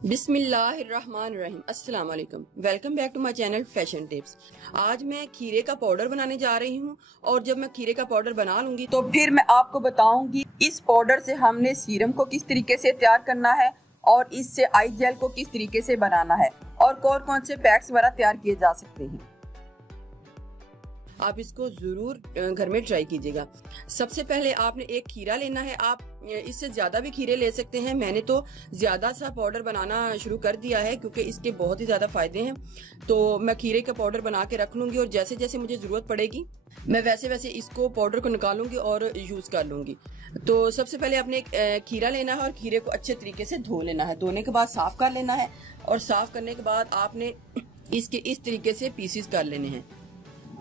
बिस्मिल्लाहिर्रहमानिर्रहीम। अस्सलाम वालेकुम। Welcome back to my channel fashion tips. आज मैं खीरे का पाउडर बनाने जा रही हूँ और जब मैं खीरे का पाउडर बना लूंगी तो फिर मैं आपको बताऊंगी इस पाउडर से हमने सीरम को किस तरीके से तैयार करना है और इससे आई जेल को किस तरीके से बनाना है और कौन कौन से पैक्स वगैरह तैयार किए जा सकते हैं। आप इसको जरूर घर में ट्राई कीजिएगा। सबसे पहले आपने एक खीरा लेना है। आप इससे ज्यादा भी खीरे ले सकते हैं। मैंने तो ज्यादा सा पाउडर बनाना शुरू कर दिया है क्योंकि इसके बहुत ही ज्यादा फायदे हैं। तो मैं खीरे का पाउडर बना के रख लूंगी और जैसे जैसे मुझे जरूरत पड़ेगी मैं वैसे वैसे इसको पाउडर को निकालूंगी और यूज कर लूंगी। तो सबसे पहले आपने एक खीरा लेना है और खीरे को अच्छे तरीके से धो लेना है। धोने के बाद साफ कर लेना है और साफ करने के बाद आपने इसके इस तरीके से पीसीस कर लेने हैं।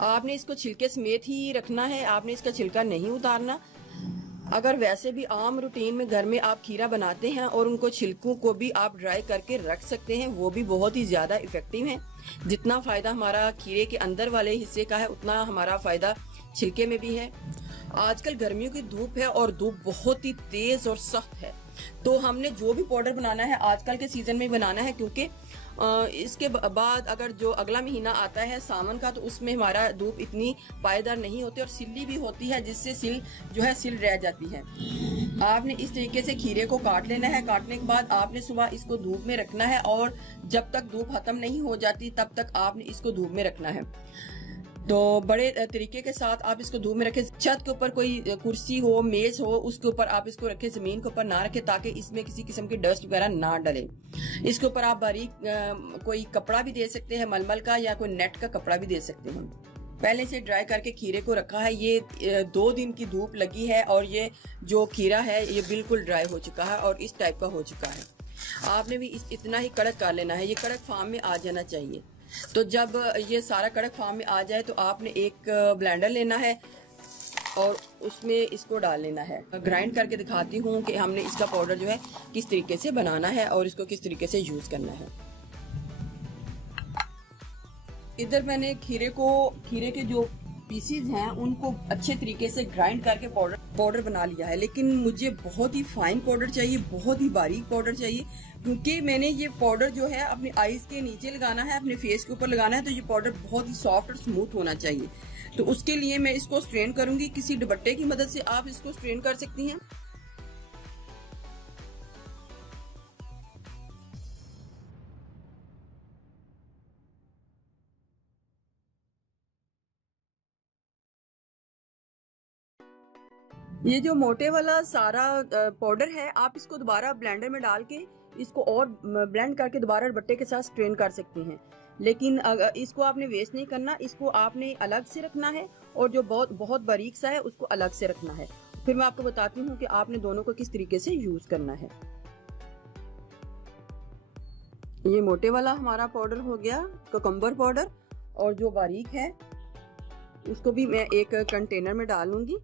आपने इसको छिलके समेत ही रखना है, आपने इसका छिलका नहीं उतारना। अगर वैसे भी आम रूटीन में घर में आप खीरा बनाते हैं और उनको छिलकों को भी आप ड्राई करके रख सकते हैं, वो भी बहुत ही ज्यादा इफेक्टिव है। जितना फायदा हमारा खीरे के अंदर वाले हिस्से का है उतना हमारा फायदा छिलके में भी है। आजकल गर्मियों की धूप है और धूप बहुत ही तेज और सख्त है, तो हमने जो भी पाउडर बनाना है आजकल के सीजन में बनाना है क्योंकि इसके बाद अगर जो अगला महीना आता है सावन का तो उसमें हमारा धूप इतनी पायदार नहीं होती और सिल्ली भी होती है जिससे सिल जो है सिल रह जाती है। आपने इस तरीके से खीरे को काट लेना है। काटने के बाद आपने सुबह इसको धूप में रखना है और जब तक धूप खत्म नहीं हो जाती तब तक आपने इसको धूप में रखना है। तो बड़े तरीके के साथ आप इसको धूप में रखें। छत के ऊपर कोई कुर्सी हो, मेज हो, उसके ऊपर आप इसको रखें, जमीन के ऊपर ना रखें ताकि इसमें किसी किस्म की डस्ट वगैरह ना डले। इसके ऊपर आप बारीक कोई कपड़ा भी दे सकते हैं, मलमल का या कोई नेट का कपड़ा भी दे सकते हैं। पहले से ड्राई करके खीरे को रखा है। ये 2 दिन की धूप लगी है और ये जो खीरा है ये बिल्कुल ड्राई हो चुका है और इस टाइप का हो चुका है। आपने भी इतना ही कड़क कर लेना है। ये कड़क फार्म में आ जाना चाहिए। तो जब ये सारा कड़क फार्म में आ जाए तो आपने एक ब्लेंडर लेना है और उसमें इसको डाल लेना है। ग्राइंड करके दिखाती हूँ कि हमने इसका पाउडर जो है किस तरीके से बनाना है और इसको किस तरीके से यूज करना है। इधर मैंने खीरे के जो पीसीज हैं उनको अच्छे तरीके से ग्राइंड करके पाउडर बना लिया है। लेकिन मुझे बहुत ही फाइन पाउडर चाहिए, बहुत ही बारीक पाउडर चाहिए क्योंकि मैंने ये पाउडर जो है अपनी आईज के नीचे लगाना है, अपने फेस के ऊपर लगाना है। तो ये पाउडर बहुत ही सॉफ्ट और स्मूथ होना चाहिए। तो उसके लिए मैं इसको स्ट्रेन करूंगी। किसी दुपट्टे की मदद से आप इसको स्ट्रेन कर सकती हैं। ये जो मोटे वाला सारा पाउडर है आप इसको दोबारा ब्लेंडर में डाल के इसको और ब्लेंड करके दोबारा दुपट्टे के साथ स्ट्रेन कर सकती हैं। लेकिन इसको आपने वेस्ट नहीं करना, इसको आपने अलग से रखना है और जो बहुत बारीक सा है उसको अलग से रखना है। फिर मैं आपको बताती हूँ कि आपने दोनों को किस तरीके से यूज करना है। ये मोटे वाला हमारा पाउडर हो गया, कुकुम्बर पाउडर, और जो बारीक है उसको भी मैं एक कंटेनर में डाल लूंगी।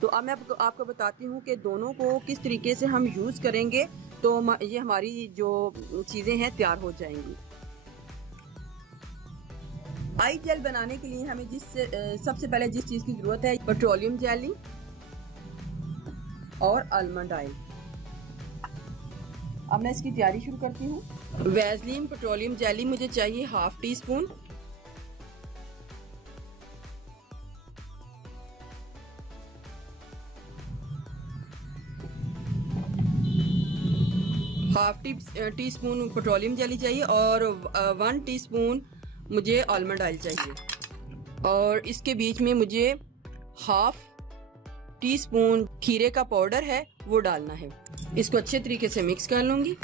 तो अब मैं आपको बताती हूँ कि दोनों को किस तरीके से हम यूज करेंगे तो ये हमारी जो चीजें हैं तैयार हो जाएंगी। आई जेल बनाने के लिए हमें सबसे पहले जिस चीज की जरूरत है पेट्रोलियम जेली और आलमंड ऑयल। अब मैं इसकी तैयारी शुरू करती हूँ। वैसलीन पेट्रोलियम जेली मुझे चाहिए 1/2 teaspoon. Half teaspoon petroleum jelly चाहिए और 1 टीस्पून मुझे आलमंड ऑयल चाहिए और इसके बीच में मुझे 1/2 टीस्पून खीरे का पाउडर है वो डालना है। इसको अच्छे तरीके से मिक्स कर लूंगी।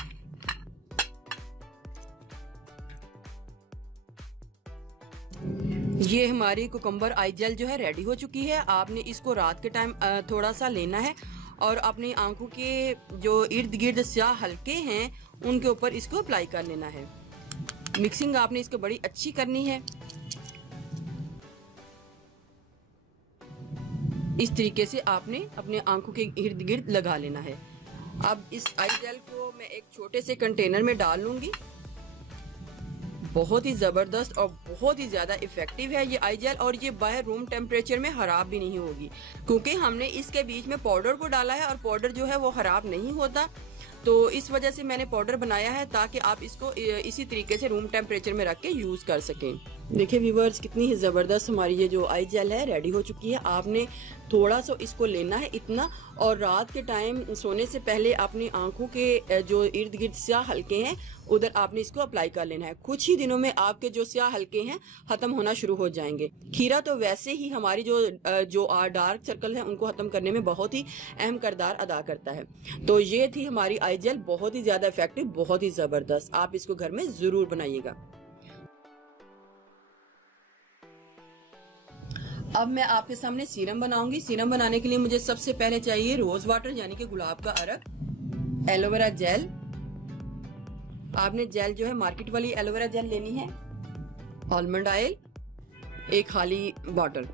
ये हमारी कुकुम्बर आई जेल जो है रेडी हो चुकी है। आपने इसको रात के टाइम थोड़ा सा लेना है और अपनी आंखों के जो इर्द गिर्द स्याह हल्के हैं उनके ऊपर इसको अप्लाई कर लेना है। मिक्सिंग आपने इसको बड़ी अच्छी करनी है। इस तरीके से आपने अपने आंखों के इर्द गिर्द लगा लेना है। अब इस आई जेल को मैं एक छोटे से कंटेनर में डाल लूंगी। बहुत ही जबरदस्त और बहुत ही ज्यादा इफेक्टिव है ये आई जेल, और ये बाहर रूम टेम्परेचर में खराब भी नहीं होगी, क्योंकि हमने इसके बीच में पाउडर को डाला है और पाउडर जो है वो खराब नहीं होता। तो इस वजह से मैंने पाउडर बनाया है ताकि आप इसको इसी तरीके से रूम टेम्परेचर में रख के यूज कर सकें। देखिए व्यूवर्स, कितनी ही जबरदस्त हमारी ये जो आई जेल है रेडी हो चुकी है। आपने थोड़ा सा इसको लेना है इतना, और रात के टाइम सोने से पहले अपनी आंखों के जो इर्द गिर्द स्याह हल्के हैं उधर आपने इसको अप्लाई कर लेना है। कुछ ही दिनों में आपके जो स्याह हल्के हैं खत्म होना शुरू हो जाएंगे। खीरा तो वैसे ही हमारी जो डार्क सर्कल है उनको खत्म करने में बहुत ही अहम किरदार अदा करता है। तो ये थी हमारी आई जेल, बहुत ही ज्यादा इफेक्टिव, बहुत ही जबरदस्त। आप इसको घर में जरूर बनाइएगा। अब मैं आपके सामने सीरम बनाऊंगी। सीरम बनाने के लिए मुझे सबसे पहले चाहिए रोज वाटर यानी कि गुलाब का अरक, एलोवेरा जेल। आपने जेल जो है मार्केट वाली एलोवेरा जेल लेनी है, आलमंड ऑयल, एक खाली बॉटल।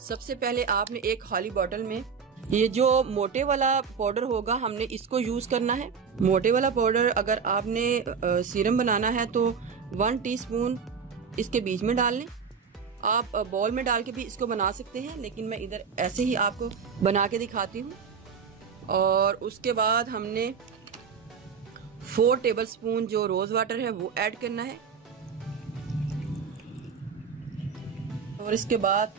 सबसे पहले आपने एक खाली बॉटल में ये जो मोटे वाला पाउडर होगा हमने इसको यूज करना है। मोटे वाला पाउडर अगर आपने सीरम बनाना है तो 1 टीस्पून इसके बीच में डाल लें। आप बॉल में डाल के भी इसको बना सकते हैं, लेकिन मैं इधर ऐसे ही आपको बना के दिखाती हूँ। और उसके बाद हमने 4 टेबलस्पून जो रोज वाटर है वो ऐड करना है, और इसके बाद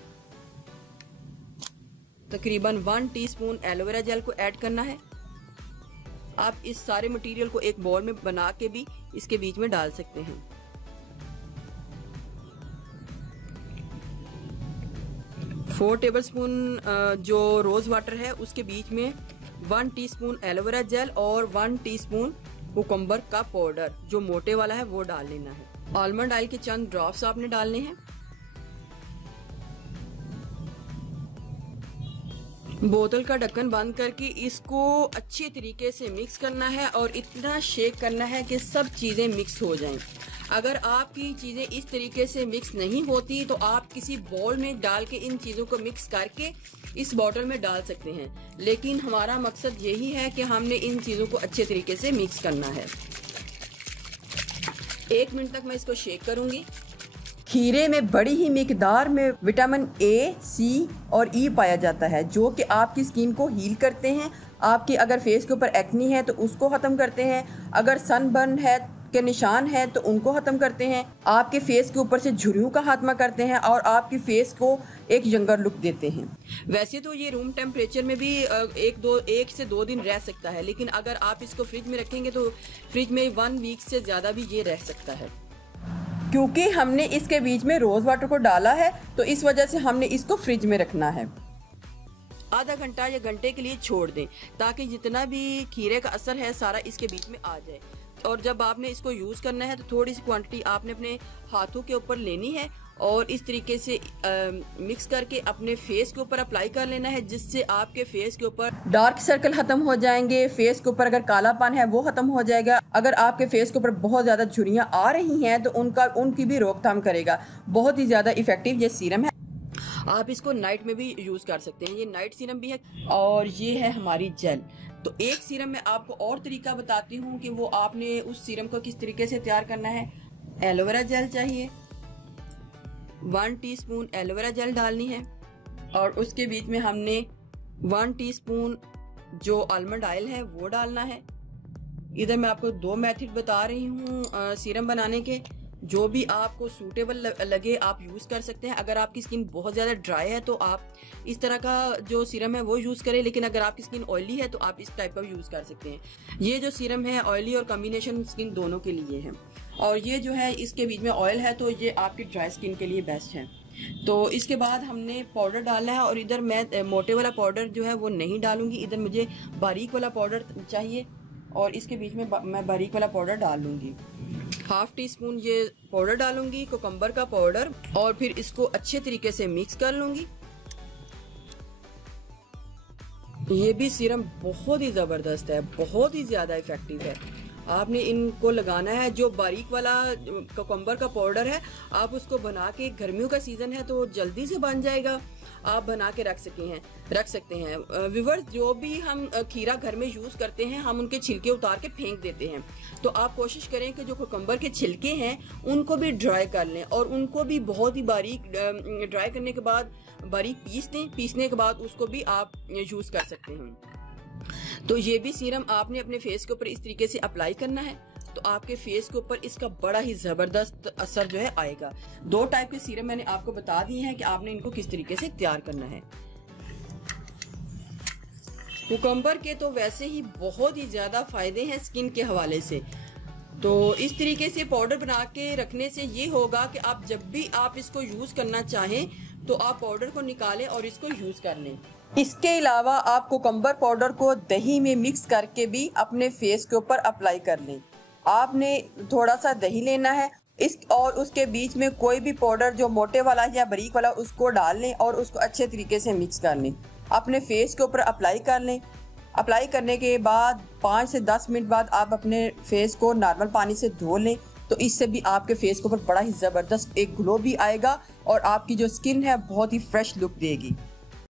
तकरीबन 1 टीस्पून एलोवेरा जेल को ऐड करना है। आप इस सारे मटेरियल को एक बॉल में बना के भी इसके बीच में डाल सकते हैं। 4 टेबलस्पून जो रोज वाटर है उसके बीच में 1 टीस्पून एलोवेरा जेल और 1 टीस्पून कुकुम्बर का पाउडर जो मोटे वाला है वो डाल लेना है। आलमंड ऑयल के चंद ड्रॉप्स आपने डालने हैं। बोतल का ढक्कन बंद करके इसको अच्छे तरीके से मिक्स करना है और इतना शेक करना है कि सब चीजें मिक्स हो जाएं। अगर आपकी चीजें इस तरीके से मिक्स नहीं होती तो आप किसी बाउल में डाल के इन चीजों को मिक्स करके इस बॉटल में डाल सकते हैं, लेकिन हमारा मकसद यही है कि हमने इन चीजों को अच्छे तरीके से मिक्स करना है। 1 मिनट तक मैं इसको शेक करूंगी। खीरे में बड़ी ही मिकदार में विटामिन ए, सी और ई पाया जाता है जो कि आपकी स्किन को हील करते हैं। आपकी अगर फेस के ऊपर एक्नी है तो उसको ख़त्म करते हैं, अगर सनबर्न है के निशान है तो उनको ख़त्म करते हैं, आपके फेस के ऊपर से झुर्रियों का खात्मा करते हैं और आपकी फेस को एक यंगर लुक देते हैं। वैसे तो ये रूम टेम्परेचर में भी 1 से 2 दिन रह सकता है, लेकिन अगर आप इसको फ्रिज में रखेंगे तो फ्रिज में 1 वीक से ज़्यादा भी ये रह सकता है। क्योंकि हमने इसके बीच में रोज वाटर को डाला है तो इस वजह से हमने इसको फ्रिज में रखना है। आधा घंटा या घंटे के लिए छोड़ दें ताकि जितना भी खीरे का असर है सारा इसके बीच में आ जाए। और जब आपने इसको यूज करना है तो थोड़ी सी क्वांटिटी आपने अपने हाथों के ऊपर लेनी है और इस तरीके से मिक्स करके अपने फेस के ऊपर अप्लाई कर लेना है, जिससे आपके फेस के ऊपर डार्क सर्कल खत्म हो जाएंगे। फेस के ऊपर अगर कालापन है वो खत्म हो जाएगा। अगर आपके फेस के ऊपर बहुत ज्यादा झुर्रियां आ रही हैं तो उनकी भी रोकथाम करेगा। बहुत ही ज्यादा इफेक्टिव ये सीरम है। आप इसको नाइट में भी यूज कर सकते हैं, ये नाइट सीरम भी है। और ये है हमारी जेल। तो एक सीरम में आपको और तरीका बताती हूँ कि वो आपने उस सीरम को किस तरीके से तैयार करना है। एलोवेरा जेल चाहिए, 1 टीस्पून एलोवेरा जेल डालनी है और उसके बीच में हमने 1 टीस्पून जो आलमंड ऑयल है वो डालना है। इधर मैं आपको 2 मेथड बता रही हूँ सीरम बनाने के, जो भी आपको सूटेबल लगे आप यूज कर सकते हैं। अगर आपकी स्किन बहुत ज्यादा ड्राई है तो आप इस तरह का जो सीरम है वो यूज करें, लेकिन अगर आपकी स्किन ऑयली है तो आप इस टाइप का यूज कर सकते हैं। ये जो सीरम है ऑयली और कॉम्बिनेशन स्किन दोनों के लिए है, और ये जो है इसके बीच में ऑयल है तो ये आपकी ड्राई स्किन के लिए बेस्ट है। तो इसके बाद हमने पाउडर डालना है और इधर मैं मोटे वाला पाउडर जो है वो नहीं डालूंगी, इधर मुझे बारीक वाला पाउडर चाहिए और इसके बीच में मैं बारीक वाला पाउडर डाल लूंगी। 1/2 टीस्पून ये पाउडर डालूंगी कुकुम्बर का पाउडर, और फिर इसको अच्छे तरीके से मिक्स कर लूंगी। ये भी सीरम बहुत ही जबरदस्त है, बहुत ही ज्यादा इफेक्टिव है। आपने इनको लगाना है। जो बारीक वाला कुकुम्बर का पाउडर है आप उसको बना के, गर्मियों का सीजन है तो जल्दी से बन जाएगा, आप बना के रख सकते हैं। व्यूअर्स, जो भी हम खीरा घर में यूज करते हैं हम उनके छिलके उतार के फेंक देते हैं, तो आप कोशिश करें कि जो कुकुम्बर के छिलके हैं उनको भी ड्राई कर लें और उनको भी बहुत ही बारीक ड्राई करने के बाद बारीक पीस दें। पीसने के बाद उसको भी आप यूज कर सकते हैं। तो ये भी सीरम आपने अपने फेस के ऊपर इस तरीके से अप्लाई करना है, तो आपके फेस के ऊपर इसका बड़ा ही जबरदस्त असर जो है आएगा। 2 टाइप के सीरम मैंने आपको बता दिए हैं कि आपने इनको किस तरीके से तैयार करना है। कुकुम्बर के तो वैसे ही बहुत ही ज्यादा फायदे हैं स्किन के हवाले से, तो इस तरीके से पाउडर बना के रखने से ये होगा कि आप जब भी आप इसको यूज करना चाहें तो आप पाउडर को निकालें और इसको यूज कर लें। इसके अलावा आप कुकुम्बर पाउडर को दही में मिक्स करके भी अपने फेस के ऊपर अप्लाई कर लें। आपने थोड़ा सा दही लेना है और उसके बीच में कोई भी पाउडर जो मोटे वाला या बारीक वाला उसको डाल लें और उसको अच्छे तरीके से मिक्स कर लें, अपने फेस के ऊपर अप्लाई कर लें। अप्लाई करने के बाद 5 से 10 मिनट बाद आप अपने फेस को नॉर्मल पानी से धो लें, तो इससे भी आपके फेस के ऊपर बड़ा ही ज़बरदस्त एक ग्लो भी आएगा और आपकी जो स्किन है बहुत ही फ्रेश लुक देगी।